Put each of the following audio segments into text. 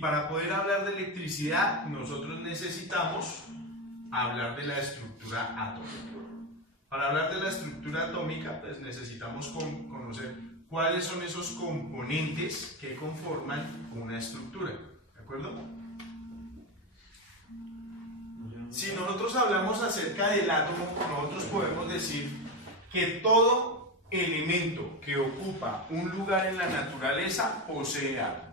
para poder hablar de electricidad, nosotros necesitamos hablar de la estructura atómica. Para hablar de la estructura atómica, pues necesitamos conocer cuáles son esos componentes que conforman una estructura. ¿De acuerdo? Si nosotros hablamos acerca del átomo, nosotros podemos decir que todo elemento que ocupa un lugar en la naturaleza posee átomos.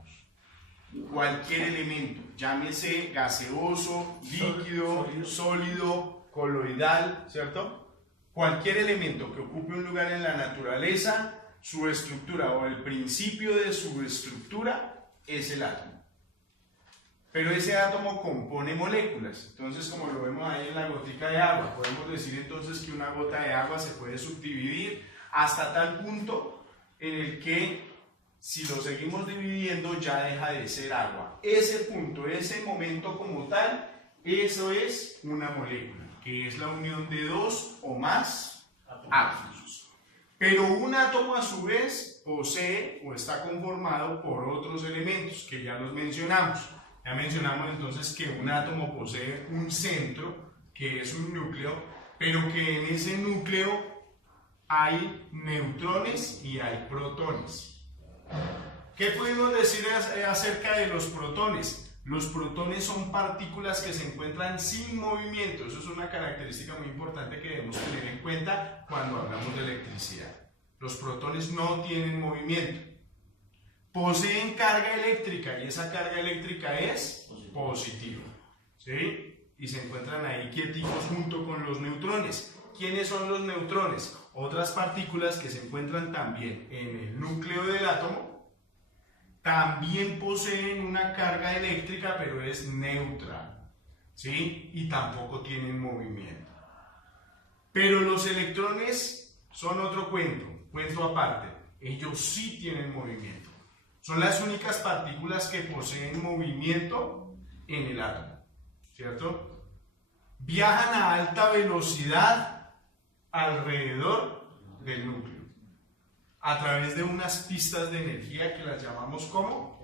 Cualquier elemento, llámese gaseoso, líquido, sólido, coloidal, ¿cierto? Cualquier elemento que ocupe un lugar en la naturaleza, su estructura o el principio de su estructura es el átomo. Pero ese átomo compone moléculas. Entonces, como lo vemos ahí en la gotica de agua, podemos decir entonces que una gota de agua se puede subdividir hasta tal punto en el que, si lo seguimos dividiendo, ya deja de ser agua. Ese punto, ese momento como tal, eso es una molécula, que es la unión de dos o más átomos. Pero un átomo a su vez posee o está conformado por otros elementos que ya los mencionamos. Ya mencionamos entonces que un átomo posee un centro, que es un núcleo, pero que en ese núcleo hay neutrones y hay protones. ¿Qué podemos decir acerca de los protones? Los protones son partículas que se encuentran sin movimiento. Eso es una característica muy importante que debemos tener en cuenta cuando hablamos de electricidad. Los protones no tienen movimiento. Poseen carga eléctrica y esa carga eléctrica es positiva. ¿Sí? Y se encuentran ahí quieticos junto con los neutrones. ¿Quiénes son los neutrones? Otras partículas que se encuentran también en el núcleo del átomo. También poseen una carga eléctrica, pero es neutra, ¿sí? Y tampoco tienen movimiento. Pero los electrones son otro cuento aparte. Ellos sí tienen movimiento. Son las únicas partículas que poseen movimiento en el átomo, ¿cierto? Viajan a alta velocidad alrededor del núcleo, a través de unas pistas de energía que las llamamos como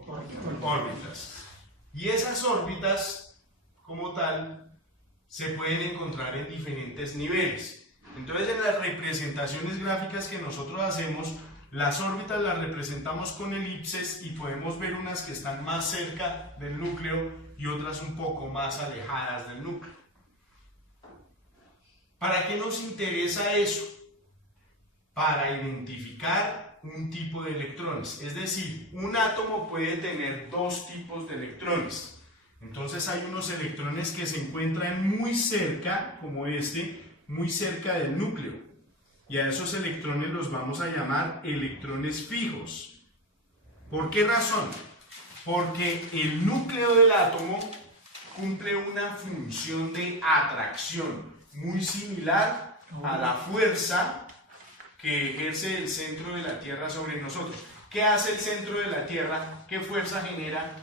órbitas. Y esas órbitas, como tal, se pueden encontrar en diferentes niveles. Entonces, en las representaciones gráficas que nosotros hacemos, las órbitas las representamos con elipses y podemos ver unas que están más cerca del núcleo y otras un poco más alejadas del núcleo. ¿Para qué nos interesa eso? Para identificar un tipo de electrones. Es decir, un átomo puede tener dos tipos de electrones. Entonces hay unos electrones que se encuentran muy cerca, como este, muy cerca del núcleo. Y a esos electrones los vamos a llamar electrones fijos. ¿Por qué razón? Porque el núcleo del átomo cumple una función de atracción muy similar a la fuerza que ejerce el centro de la Tierra sobre nosotros. ¿Qué hace el centro de la Tierra? ¿Qué fuerza genera?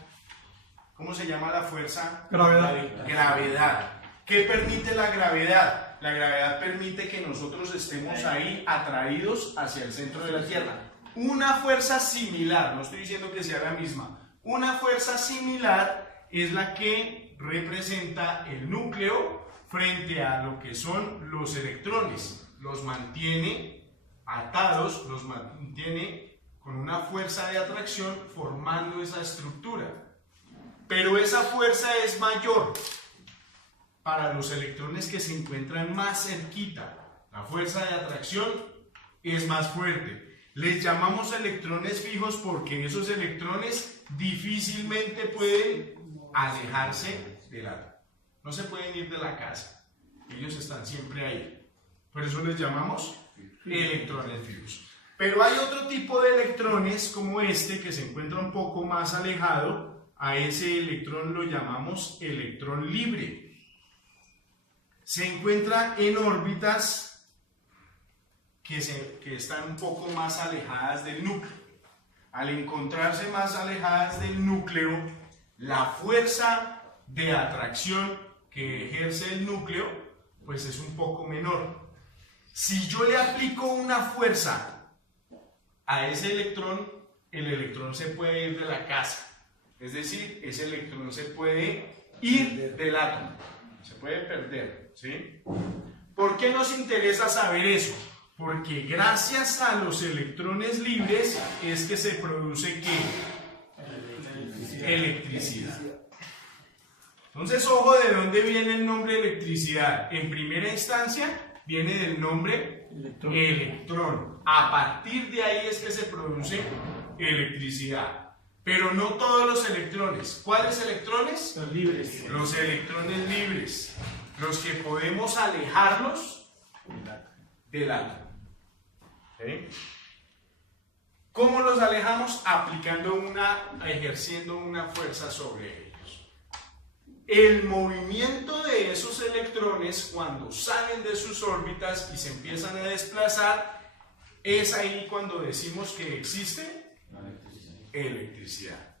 ¿Cómo se llama la fuerza? Gravedad. Gravedad. ¿Qué permite la gravedad? La gravedad permite que nosotros estemos ahí atraídos hacia el centro de la Tierra. Una fuerza similar, no estoy diciendo que sea la misma, una fuerza similar es la que representa el núcleo frente a lo que son los electrones. Los mantiene atados, los mantiene con una fuerza de atracción formando esa estructura. Pero esa fuerza es mayor para los electrones que se encuentran más cerquita. La fuerza de atracción es más fuerte. Les llamamos electrones fijos porque esos electrones difícilmente pueden alejarse del átomo. No se pueden ir de la casa. Ellos están siempre ahí. Por eso les llamamos electrones fijos. Pero hay otro tipo de electrones como este que se encuentra un poco más alejado. A ese electrón lo llamamos electrón libre. Se encuentra en órbitas que están un poco más alejadas del núcleo. Al encontrarse más alejadas del núcleo, la fuerza de atracción que ejerce el núcleo pues es un poco menor. Si yo le aplico una fuerza a ese electrón, el electrón se puede ir de la casa. Es decir, ese electrón se puede ir del átomo, se puede perder, ¿sí? ¿Por qué nos interesa saber eso? Porque gracias a los electrones libres es que se produce ¿qué? Electricidad. Entonces, ojo, ¿de dónde viene el nombre electricidad? En primera instancia, viene del nombre electrón. A partir de ahí es que se produce electricidad. Pero no todos los electrones. ¿Cuáles electrones? Los libres. Los electrones libres. Los que podemos alejarlos del átomo. ¿Sí? ¿Cómo los alejamos? Ejerciendo una fuerza sobre ellos. El movimiento de esos electrones cuando salen de sus órbitas y se empiezan a desplazar, es ahí cuando decimos que existe electricidad.